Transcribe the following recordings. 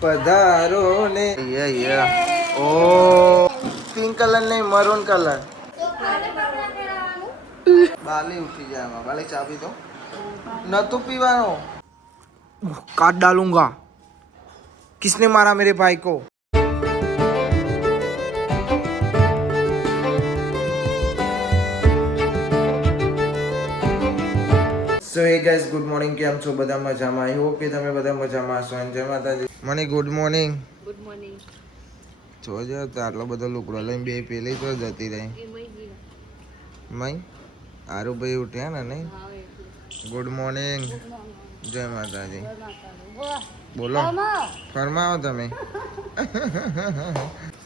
પધારો ને ઓ pink colour નહીં મરૂન કલર બાલી ઉઠી જાય એમાં બાલી ચાબી દો નતું પીવાનો काट डालूंगा किसने मारा मेरे भाई को सो हे गाइस गुड मॉर्निंग કેમ છો બધા મજામાં આઈ હોપ કે તમે બધા મજામાં હશો અને જય માતાજી મને ગુડ મોર્નિંગ જોજો તો આટલો બધો લુકડો લઈને બે પેલી તો જતી રહી મય આરુ ભાઈ ઉઠ્યા ને નહીં ગુડ મોર્નિંગ જય માતાજી બોલો ફરમાવો તમે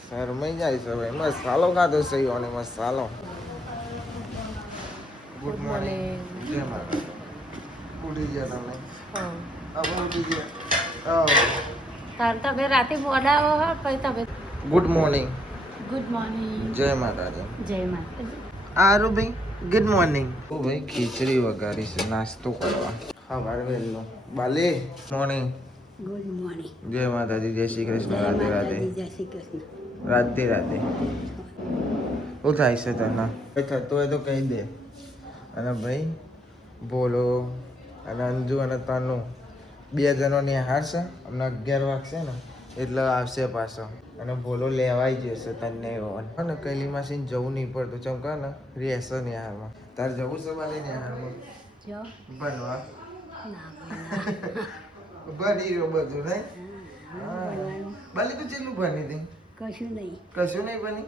શરમાઈ જાય છે ભાઈ મસાલો ખાધો સહી અને મસાલો ગુડ મોર્નિંગ જય માતાજી ઉઠી ગયા તમે હવે ઉઠી ગયા તાર તમે રાતે મોડા આવો પછી તમે ગુડ મોર્નિંગ જય માતાજી આરુ ભાઈ ગુડ મોર્નિંગ ઓ ભાઈ ખીચડી વઘારી છે નાસ્તો કરવા સવારે વહેલો બાલે મોર્નિંગ ગુડ મોર્નિંગ જય માતાજી જય શ્રી કૃષ્ણ રાધે રાધે જય શ્રી કૃષ્ણ રાધે રાધે શું થાય છે તને કંઈ થતું હોય તો કહી દે અને ભાઈ બોલો અને અંજુ અને તનુ બે જણો નિહાર છે હમણાં 11 વાગશે ને એટલે આવશે પાછો અને બોલો લેવાઈ જશે તને અને કૈલી માસીને જવું નહીં પડતું ચમકા ને રહેશે નિહારમાં તારે જવું છે બાલે નિહારમાં બનવા ભણી રહ્યો બધું નહીં બાલી તું કેટલું ભણી હતી કશું નહીં ભણી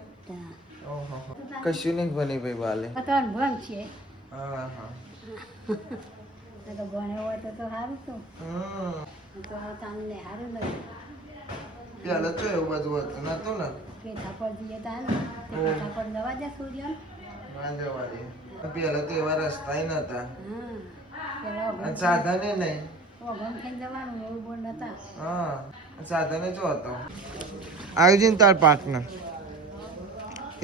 ઓહો કશું નહીં ભણી ભાઈ બાલે ભણ છે હા હા તો ભણે હોય તો સારું તો તમને સારું લાગે પેલા તો એવું બધું હતું નતું ને પેઠા પર જઈએ તાર પેઠા પર જવા દે સૂર્ય જવા દે પેલા તો એવા રસ્તા નતા પેલા સાધને નહીં ઓગમ ખાઈને જવાનું એવું બોલ નતા હા સાધને જો હતો આયોજન તાર પાર્ટનર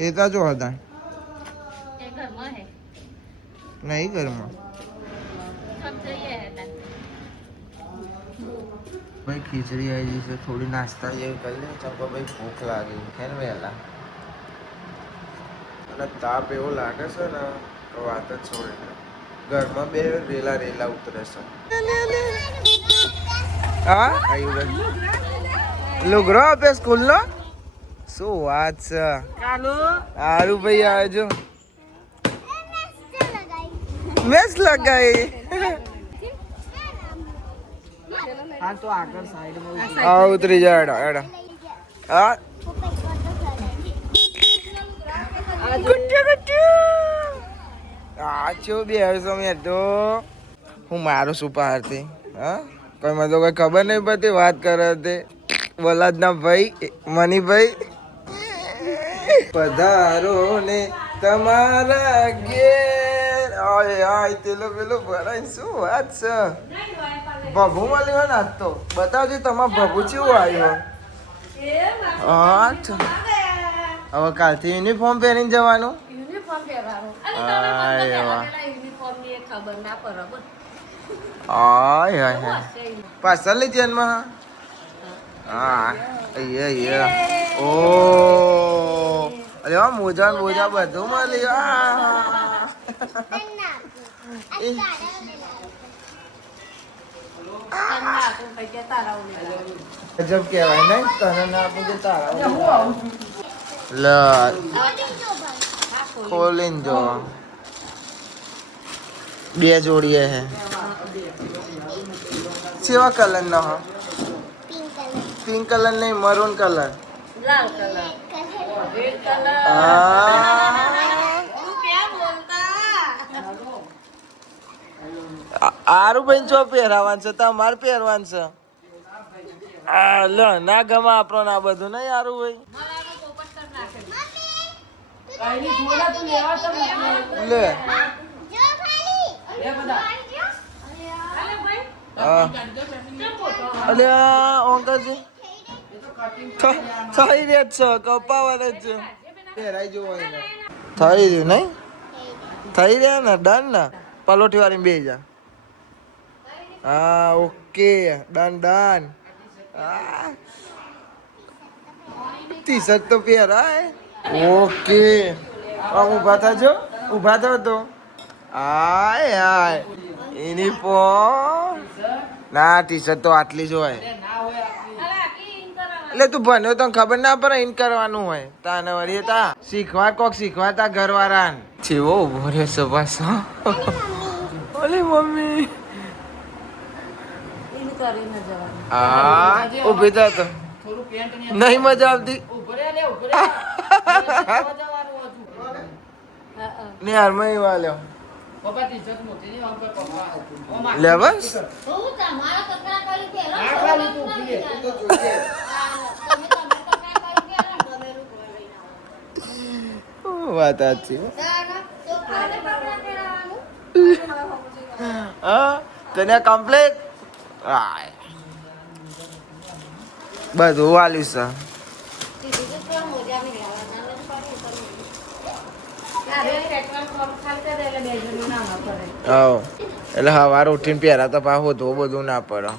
એ તા જો હતા એ ઘરમાં હે નહીં ઘરમાં ભાઈ ખીચડી આવી છે થોડી નાસ્તા જેવી કરી લે ચંપા ભાઈ ભૂખ લાગી છે ને વહેલા અને તાપ એવો લાગે છે ને તો વાત જ છોડી ઘરમાં બે રેલા ઉતરે છે હા લુગરો આપે સ્કૂલનો શું વાત છે સારું ભાઈ આવે જો મેસ લગાઈ હા તો આગળ સાઈડમાં આ ઉતરી જા એડા હા ગુટ્ટુ આ ચો બે સમય તો હું મારું શું પારતી હા કોઈ મને તો કોઈ ખબર નહીં પડતી વાત કરે તે વલાદના ભાઈ મનીભાઈ પધારો ને તમારા ઘેર આય આય તેલો પેલો ભરાય શું વાત છે ભભુ મળી હોય ને આજ તો બતાવજો તમારા ભભુ કેવું આવ્યું હવે કાલથી યુનિફોર્મ પહેરીને જવાનું પાછળની ચેનમાં હા ઓ અરે મોજા મોજા બધું મળી ગજબ કહેવાય ને તને ના આપું કે તારા લ ખોલીને જો બે જોડીએ હે કેવા કલર નો હા પિંક કલર નહીં મરૂન કલર લાલ કલર રેડ કલર આરું ભાઈ ચો પહેરાવાનું છે તમારે પહેરવાનું છે આ લ ના ગમા આપણો ના બધું નહીં આરું ભાઈ લે અલ્યા ઓંકાજી થઈ રહે છે કપાવાને જ પહેરાઈ જોવો થઈ રહ્યું નહીં થઈ રહ્યા ને ડન ને પલોઠી વાળી બે જા હા okay done done T shirt તો પહેરાય. ઓકે ઊભા થજો, ઊભા થો તો. આય આય યુનિફોર્મ. ના ટી શર્ટ તો આટલી જ હોય. એટલે તું ભણ્યો તો ખબર ના પડે ઇન કરવાનું હોય તાને વળી તા શીખવા કોક શીખવા તા ઘરવાળા છેવો ઉભો રહ્યો છે પાછો. ઓલી મમ્મી હા ઉભી થા તો નહીં મજા આવતી ને હારમાં વાલ્યો લે બસ વાત સાચી. હા તને કમ્પ્લીટ બધું વાલ્યું છે. એટલે સવારે ઉઠીને પહેરા તો પાછું ધો બધું ના પડે.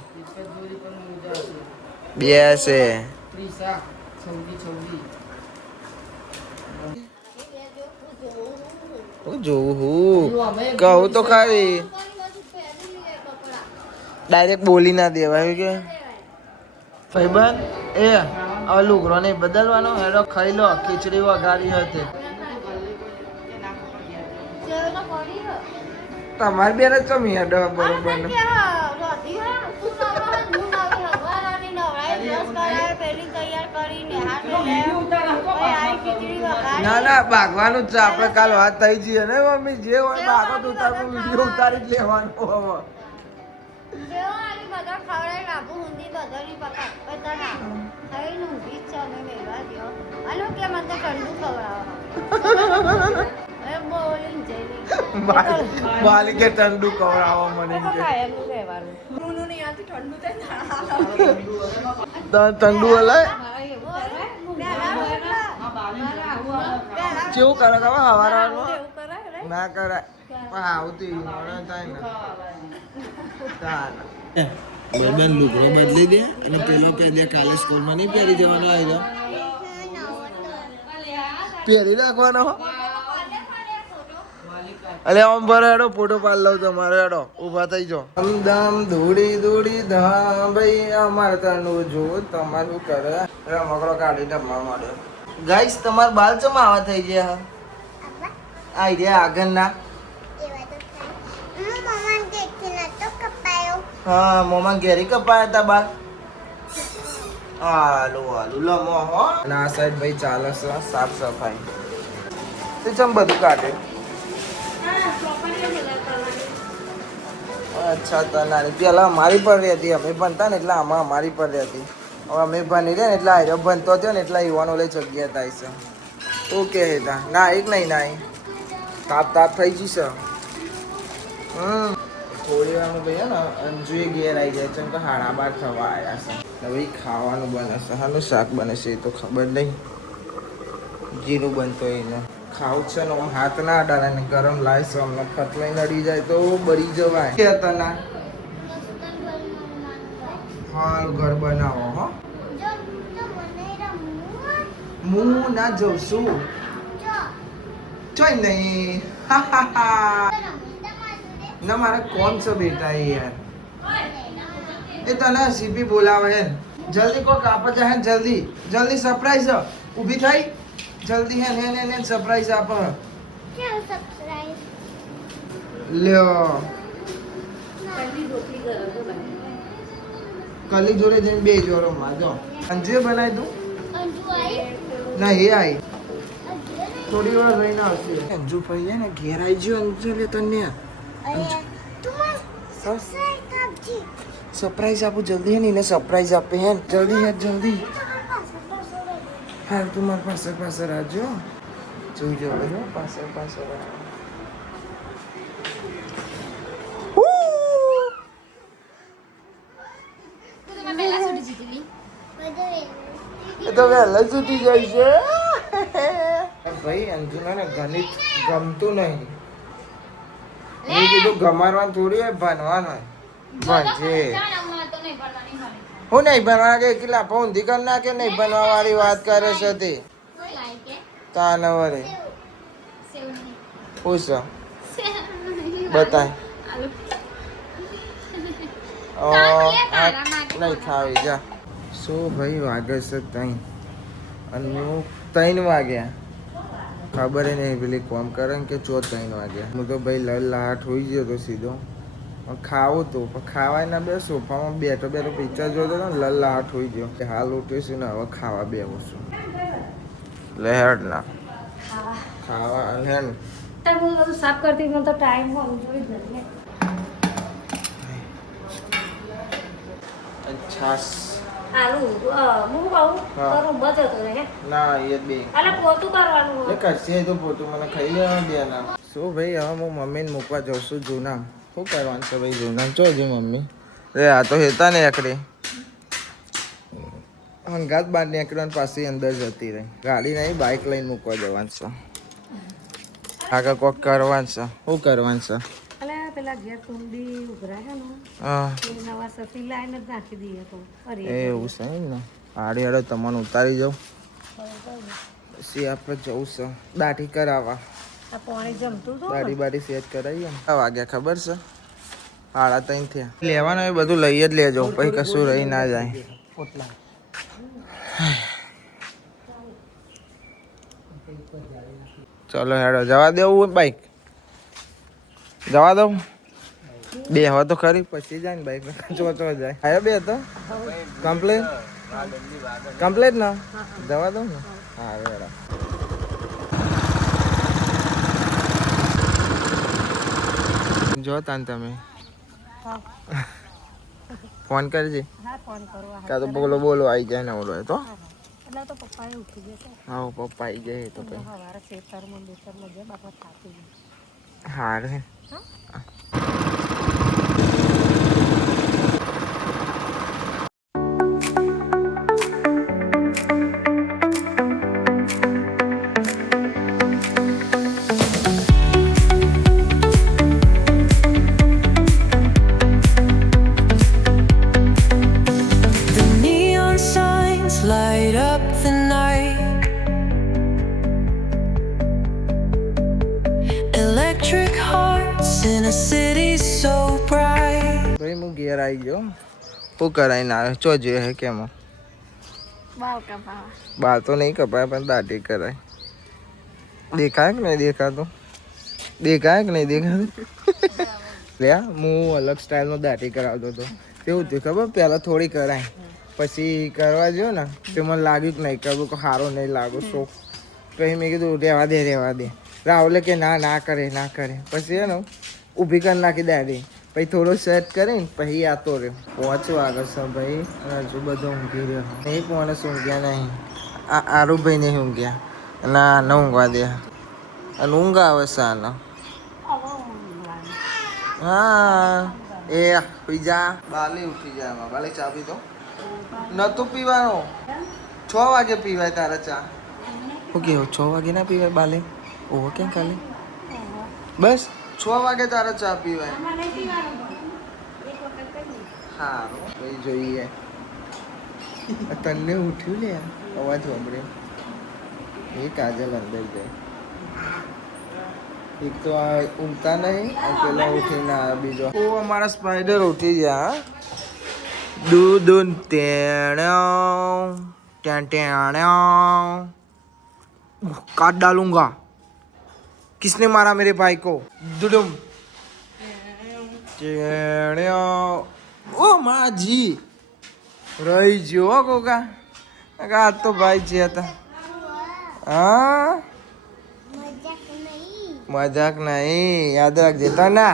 બે છે હું જોઉં કહું તો ખાલી ડાયરેક્ટ બોલી ના દેવાય કે ભાઈબંધ એ હવે લુગડો નહીં બદલવાનો હેડો ખાઈ લો ખીચડી વઘારી હતી. તમારી બેન જ કમી હેડો બરોબર ને ના ના ભાગવાનું જ છે આપણે કાલ વાત થઈ જઈએ ને મમ્મી જે હોય ભાગો તો ઉતારવું વિડીયો ઉતારી જ લેવાનો હવે. બાલી કે ઠંડુ ખવડાવો મને ઠંડુ હલાય કેવું કરે ખબર હવારમાં ના કરાય પણ આવતી બરબન લુગડો બદલી દે અને પેલો પહેરી દે કાલે સ્કૂલમાં નહીં પહેરી જવાનો આવ્યો પહેરી રાખવાનો. અલે આમ ભરો હેડો ફોટો પાડ લઉં તમારો હેડો ઊભા થઈ જાઓ. ધમ ધૂડી ધૂડી ધા ભાઈ અમારે તનું જો તમારું કરે રમકડો કાઢી ડબ્બા માંડ્યો. ગાઈસ તમાર બાલ ચમ આવા થઈ ગયા આઈ રહ્યા આગળના. હા મોમાં ઘેરી કપાયા હતા બાલ. હાલો હાલો લમો હો. અને આ સાઈડ ભાઈ ચાલે છે સાફ સફાઈ. તે ચમ બધું કાઢે. અચ્છા તો નાની પેલા અમારી પર રહેતી અમે ભણતા ને એટલે આમાં અમારી પર રહેતી. હવે અમે ભણી રહ્યા ને એટલે આર્યો ભણતો થયો ને એટલે યુવાનો લઈ જગ્યા થાય છે. ઓકે હેતા ના એક નહીં ના તાપ તાપ થઈ જશે. થોડી વાર ભાઈ ને અંજુએ ઘેર આવી જાય છે કે 12:30 થવા આવ્યા છે. હવે ખાવાનું બને છે હાનું શાક બને છે એ તો ખબર નહીં. જીરું બનતો એનું ખાવું છે ને હાથ ના અડાડે ને ગરમ લાવીશું અમને ફટલાઈ નડી જાય તો બળી જવાય. કે તના હા ઘર બનાવો હો. હું ના જઉં છું ચોઈ નહીં ના મારે કોણ છે બેટા યાર એ તને સીપી બોલાવે હે જલ્દી કોક આપે જાય જલ્દી જલ્દી સરપ્રાઈઝ ઊભી થઈ જલ્દી હે ને સરપ્રાઈઝ આપ. કેવું સરપ્રાઈઝ લ્યો કલી જોડે જઈને બે જોડો માં જો અંજુ બનાવી દઉં. અંજુ આવી ના એ આવી થોડી વાર રહીને આવશે. અંજુ ભાઈ ને ઘેર આવી ગયો અંજુ લે તને સરપ્રાઈઝ આપું જલ્દી હે ને એને સરપ્રાઈઝ આપે હે જલ્દી હે જલ્દી. હાલ તું મારી પાસે પાસે રાખજો જોઈ જો બરો પાસે પાસે રાખજો. એ તો વહેલા છૂટી જાય છે ભાઈ. અંજુના ને ગણિત ગમતું નહીં. મેં કીધું ગમારવાનું થોડી હોય ભણવાનું હોય ભણજે. હું નહીં બનવા કે કેટલા ઊંધી કર નાખે નહીં બનવા વાળી વાત કરે છે તે તા નવરે પૂછ બતાય નહીં ખાવી જા શું ભાઈ વાગે છે 3 અને હું 3 વાગ્યા ખબર નહીં પેલી કોમ કરે ને કે 3 વાગ્યા હું તો ભાઈ લાટ હોઈ ગયો તો સીધો ખાવું તો પણ ખાવાય ના બે સોફામાં બેઠો બેઠો પિક્ચર જોતો હતો ને લાટ હોઈ ગયો કે હાલ ઉઠ્યું છું ને હવે ખાવા બેવું છું લહેર ના ખાવા અને બધું સાફ કરતી મને તો ટાઈમ હોવું જોઈએ છાસ આલુ હું કહું કરું બચતો રહે ના એ બે અલે પોતું કરવાનું એ કશે તો પોતું મને ખાઈ લેવા દે ના શું ભાઈ હવે હું મમ્મીને મૂકવા જાઉં છું જૂના શું કરવાનું છે ભાઈ જૂના જોજે મમ્મી રે આ તો હેતા ને એકડી હંગાત બહાર નીકળવાની પાછી અંદર જતી રહી ગાડી નહીં બાઇક લઈને મૂકવા જવાનું છે આગળ કોક કરવાનું છે શું કરવાનું છે અલે પેલા ઘેર કુંડી ઉભરાય ને હા એ નવા સફી લાઈને જ નાખી દઈએ તો એવું છે ને હાડી હાડો તમને ઉતારી જાઉં પછી આપણે જવું છે દાઢી કરાવવા આ પાણી જમતું તો દાઢી બાઢી સેટ કરાવીએ ને વાગ્યા ખબર છે 3:30 થયા લેવાનું એ બધું લઈ જ લેજો પછી કશું રહી ના જાય ચલો હેડો જવા દેવું બાઈક જવા દઉં બે હવે તો ખરી પછી જાય ને બાઈક ચો જાય આયો બે તો કમ્પ્લેટ ના જવા દઉં ને હા હેડો જો તાન તમે ફોન કરજે હા ફોન કરવા કાં તો બોલો આવી જાય ને ઓલો તો એટલે તો પપ્પાએ ઉઠી જશે હા પપ્પા આવી જાય તો પછી સવારે ખેતરમાં બેતરમાં જે બાપા થાકી જાય હા રે light up the night. Electric hearts in a city so bright. ભાઈ હું ઘેર આવી ગયો હું કરાઈને આવ્યો ચો જોઈએ હે કેમ બાલ કપાવા બાલ તો નહીં કપાય પણ દાઢી કરાય દેખાય કે નહીં દેખાતું દેખાય કે નહીં દેખાતું લે હું અલગ સ્ટાઇલનો દાઢી કરાવતો હતો કેવું થયું ખબર પહેલાં થોડી કરાય પછી કરવા જો ને તો મને લાગ્યું કે નહીં કરવું કે સારો નહીં લાગુ શોખ પછી મેં કીધું રહેવા દે રાહુલે કે ના કરે પછી એનો ઊભી કરી નાખી દાઢી પછી થોડો સેટ કરીને પછી આતો રહ્યો પહોંચો આગળ છે ભાઈ અને હજુ બધો ઊંઘી રહ્યો નહીં માણસ ઊંઘ્યા નહીં આ આરુભાઈ નહીં ઊંઘ્યા ના ન ઊંઘવા દે અને ઊંઘ આવે છે આનો હા એ બીજા બાલી ઉઠી જાય એમાં બાલી ચા પી દો નતું પીવાનું 6 વાગે પીવાય તારા ચા શું કેવું 6 વાગે ના પીવાય બાલે ઓહો કેમ ખાલી બસ 6 વાગે તારા ચા પીવાય સારું ભાઈ જોઈએ તને ઉઠ્યું લે અવાજ સાંભળ્યો એ કાજલ અંદર જાય એક તો આ ઊંઘતા નહીં અને પેલા ઉઠીને આવ્યા બીજો ઓ અમારા સ્પાઈડર ઉઠી ગયા દૂધ काट डालूंगा किसने मारा मेरे भाई को दुडुम ओ माजी रही जो कोका आज तो भाई जी था हाँ मजाक नहीं याद रख देता ना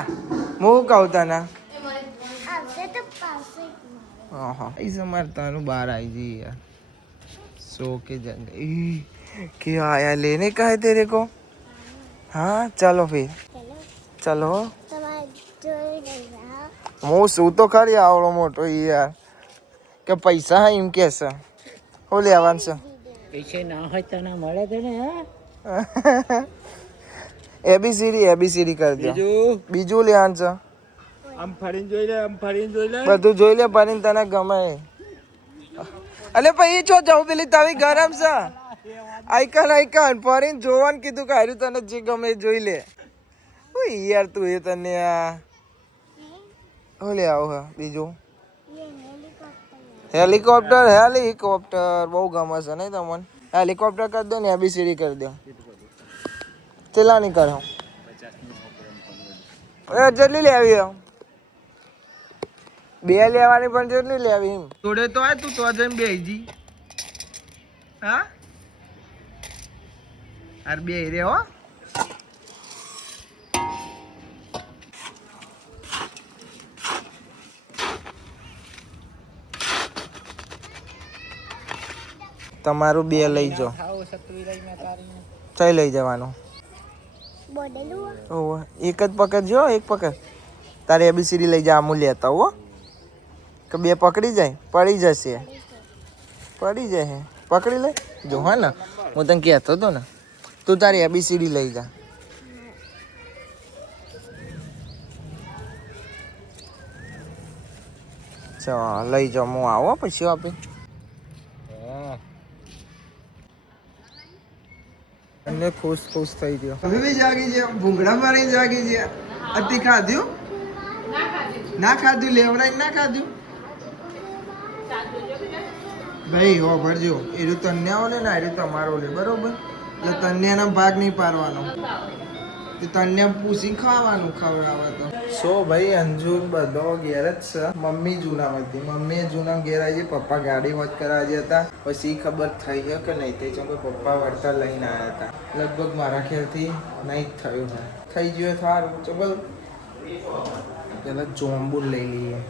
मुँह का होता ना हाँ ऐसा मरता हूँ बाहर आई जी यार सो के जंग क्या आया लेने का है तेरे को हाँ चलो फिर चलो હું શું તો ખરી આવડો મોટો યાર કે પૈસા હે એમ કે છે હું લેવાનું છે પૈસા ના હોય તો ના મળે તો ને એબીસીડી કરી દો બીજું લેવાનું છે આમ ફરીને જોઈ લે બધું જોઈ લે ફરીને તને ગમે અલે પછી છો જાઉં પેલી તારી ગરમ છે આઈકન ફરીને જોવાનું કીધું કે હાર્યું તને જે ગમે એ જોઈ લે ઓય યાર તું એ તને આ ઓલે આવો હા બીજું હેલિકોપ્ટર બહુ ગમે છે નહીં તમને હેલિકોપ્ટર કરી દો ને ABCD કરી દો ચેલા નહીં કરો જેટલી લેવી બે લેવાની પણ જેટલી લેવી એમ જોડે તો આ તું તો જઈને બેજી હા અરે બે રે હો તમારું બે લઈ જાઓ કઈ લઈ જવાનું એક જ પકડજો એક પકડ તારે ABCD લઈ જા આમું લેતા હો કે બે પકડી જાય પડી જશે પડી જાય પકડી લે જો હા ને હું તને કહેતો હતો ને તું તારી ABCD લઈ જા ચાલ લઈ જાઓ હું આવો પછી આપી અને ખુશ થઈ ગયો હવે બી જાગી છે ભૂંગળા મારી જાગી છે અતિ ખાધ્યું ના ખાધું લેવડાઈ ના ખાધું ભાઈ હો ભરજો એરું તને આવો ને એરું તમારો લે બરોબર એટલે તને એનો ભાગ નહીં પાડવાનો તને પૂછી ખાવાનું ખવડાવવા તો સો ભાઈ અંજુ બધો ઘેર જ છે મમ્મી જૂનામાંથી મમ્મી જૂના ઘેર આવી પપ્પા ગાડી વોચ કરાવવા ગયા હતા પછી ખબર થઈ ગયો કે નહીં તે ચમ પપ્પા વળતા લઈને આવ્યા હતા લગભગ મારા ખ્યાલથી નહીં જ થયું હોય થઈ ગયું સારું ચલો પેલા ચોંબુ લઈ લઈએ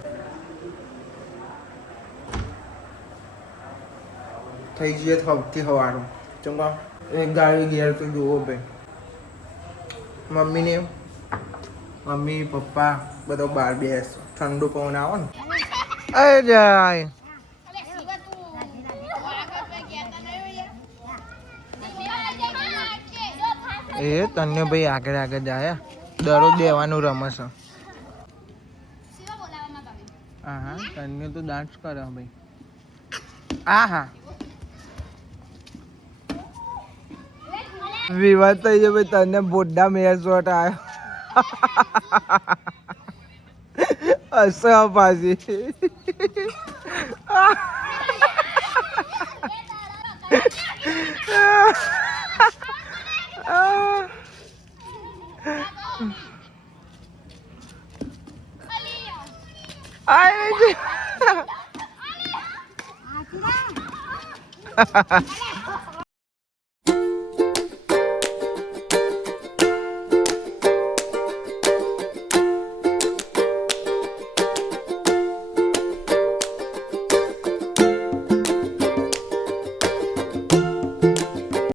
થઈ ગયું સૌથી સવારું ચંગા એક ગાડી ઘેર તો જુઓ ભાઈ મમ્મી પપ્પા બધો બહાર બેસ ઠંડુ પવન આવો ને અરે જાય એ તને ભાઈ આગળ જાય દરરોજ દેવાનું રમસ હા તને તો ડાન્સ કરે ભાઈ હા વિવાદ થઈ ગયો ભાઈ તને બોડા મેયર શોટ આવ્યો હસો પાછી